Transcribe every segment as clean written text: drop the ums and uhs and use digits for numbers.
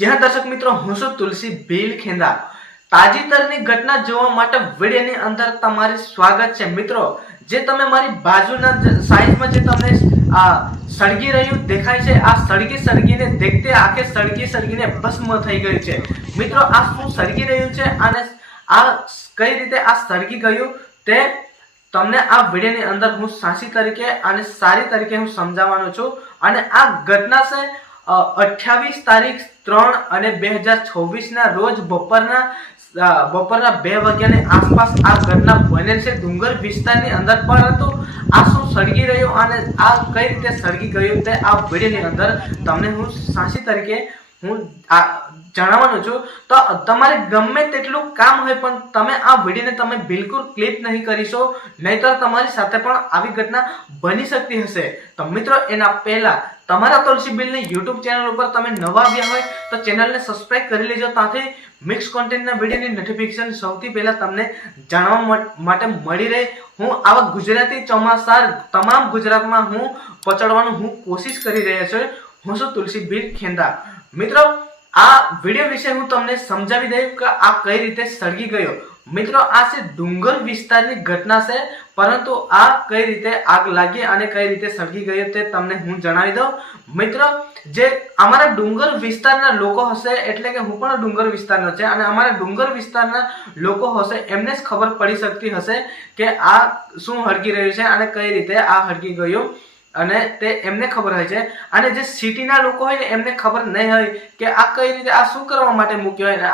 જ્યાં દર્શક મિત્રો હું છું તુલસી ભીલ ખેંદા। તાજેતરની ઘટના જોવા માટે વિડિયોની અંદર તમારું સ્વાગત છે। મિત્રો જે તમે મારી બાજુના સાઈડમાં જે તમને સળગી રહ્યું દેખાય છે, આ સળગીને દેખતે આખે સળગીને ભસ્મ થઈ ગયું છે। મિત્રો આ શું સળગી રહ્યું છે અને આ કઈ રીતે આ સળગી ગયું તે તમને આ વિડિયોની અંદર હું સાચી તરીકે અને સારી તરીકે હું સમજાવવાનો છું। અને આ ઘટના છે 28 તારીખ 3 અને 2024 ના રોજ બપોરના 2 વાગ્યાની આસપાસ આ ઘટના બનેલ છે ડુંગર વિસ્તારની અંદર। પરંતુ આ શું સળગી રહ્યું અને આ કઈ રીતે સળગી ગયું તે આ વિડિયોની અંદર તમને હું સાચી તરીકે હું જણાવવાનો છું। તો તમારે ગમે તેટલું કામ હોય પણ તમે આ વિડિયોને તમે બિલકુલ ક્લિપ નહીં કરીશો, નહીતર તમારી સાથે પણ આવી ઘટના બની શકતી હશે। તો મિત્રો એના પહેલા તમારા તુલસી ભીલની YouTube ચેનલ ઉપર તમે નવા આવ્યા હોય તો ચેનલને સબસ્ક્રાઇબ કરી લેજો, તાથી મિક્સ કોન્ટેન્ટના વિડિયોની નોટિફિકેશન સૌથી પહેલા તમને જાણવા માટે મળી રહે। હું આવા ગુજરાતી ચોમાસાર તમામ ગુજરાતમાં હું પહોંચાડવાનું હું કોશિશ કરી રહ્યો છું। હું છું તુલસી ભીલ ખેંદા। મિત્રો આ વિડિયો વિશે હું તમને સમજાવી દઉં કે આ કઈ રીતે સળગી ગયો। મિત્રો આ છે ડુંગર વિસ્તારની ઘટના છે, પરંતુ આ કઈ રીતે આગ લાગી અને કઈ રીતે સળગી ગયો તે તમને હું જણાવી દઉં। મિત્રો જે અમારા ડુંગર વિસ્તારના લોકો હશે, એટલે કે હું પણ ડુંગર વિસ્તારનો છે અને અમારા ડુંગર વિસ્તારના લોકો હશે એમને જ ખબર પડી શકતી હશે કે આ શું સળગી રહ્યું છે અને કઈ રીતે આ સળગી ગયું, અને તે એમને ખબર હોય છે। અને જે સિટીના લોકો હોય ને એમને ખબર નહીં હોય કે આ કઈ રીતે આ શું કરવા માટે મૂક્યો હોય,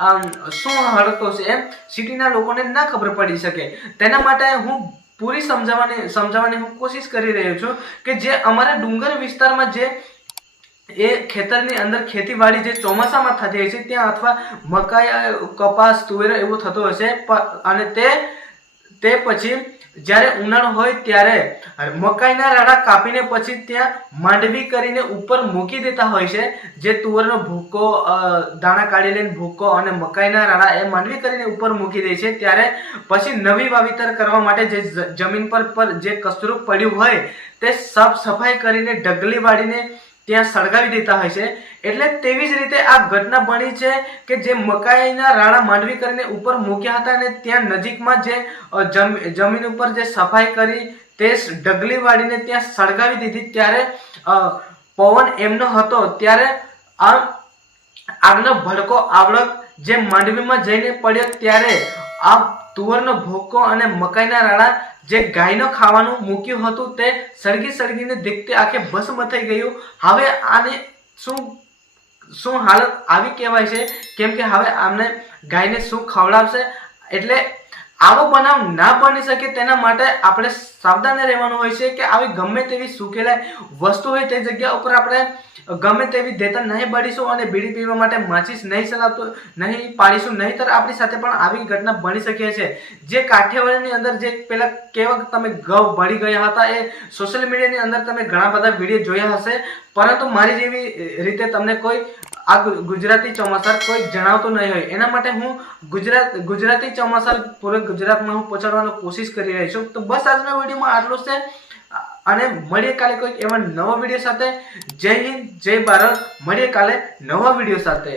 આ શું હળતો છે એમ સિટીના લોકોને ના ખબર પડી શકે। તેના માટે હું પૂરી સમજાવવાની હું કોશિશ કરી રહ્યો છું કે જે અમારા ડુંગર વિસ્તારમાં જે એ ખેતરની અંદર ખેતીવાડી જે ચોમાસામાં થતી હોય છે ત્યાં અથવા મકાઈ, કપાસ, તુવેરો એવું થતું હશે, અને તે પછી જ્યારે ઉનાળો હોય ત્યારે મકાઈના રાડા કાપીને પછી ત્યાં માંડવી કરીને ઉપર મૂકી દેતા હોય છે। જે તુવેરનો ભૂકો, દાણા કાઢી લઈને ભૂકો અને મકાઈના રાડા એ માંડવી કરીને ઉપર મૂકી દે છે। ત્યારે પછી નવી વાવેતર કરવા માટે જે જમીન પર જે કચરું પડ્યું હોય તે સાફ સફાઈ કરીને ઢગલી વાળીને ત્યાં સળગાવી દેતા હોય છે। એટલે તેવી જ રીતે આ ઘટના બની છે કે જે મકાઈના રાણા માંડવી કરીને ઉપર મૂક્યા હતા અને ત્યાં નજીકમાં જે જમીન ઉપર જે સફાઈ કરી તે ઢગલી વાળીને ત્યાં સળગાવી દીધી। ત્યારે પવન એમનો હતો ત્યારે આ આગનો ભડકો આવડક જે માંડવીમાં જઈને પડ્યો, ત્યારે આ તુવરનો ભોકો અને મકાઈના રાણા જે ગાયનો ખાવાનું મૂક્યું હતું તે સળગીને દેખતે આખે ભસ્મ થઈ ગયું। હવે આને શું હાલત આવી કહેવાય છે, કેમ કે હવે આમને ગાયને શું ખવડાવશે। એટલે આવો બનાવ ના બની શકે તેના માટે આપણે સાવધાન રહેવાનું હોય છે કે આવી ગમે તેવી સુકેલાઈ વસ્તુ હોય તે જગ્યા ઉપર આપણે ગમે તેવી દેતા નહીં બળીશું અને બીડી પીવા માટે માચીસ નહીં પાડીશું, નહીંતર આપણી સાથે પણ આવી ઘટના બની શકે છે। જે કાઠિયાવાડની અંદર જે પેલા કેવા તમે ઘઉં બળી ગયા હતા એ સોશિયલ મીડિયાની અંદર તમે ઘણા બધા વિડીયો જોયા હશે, પરંતુ મારી જેવી રીતે તમને કોઈ આ ગુજરાતી ચોમાસા કોઈ જણાવતું નહીં હોય। એના માટે હું ગુજરાતી ચોમાસા પૂરે ગુજરાતમાં હું પહોંચાડવાનો કોશિશ કરી રહી છું। તો બસ આજના વિડીયોમાં આટલું છે અને મળીએ કાલે કોઈક એવા નવા વિડીયો સાથે। જય હિન્દ, જય ભારત, મળીએ કાલે નવા વિડીયો સાથે।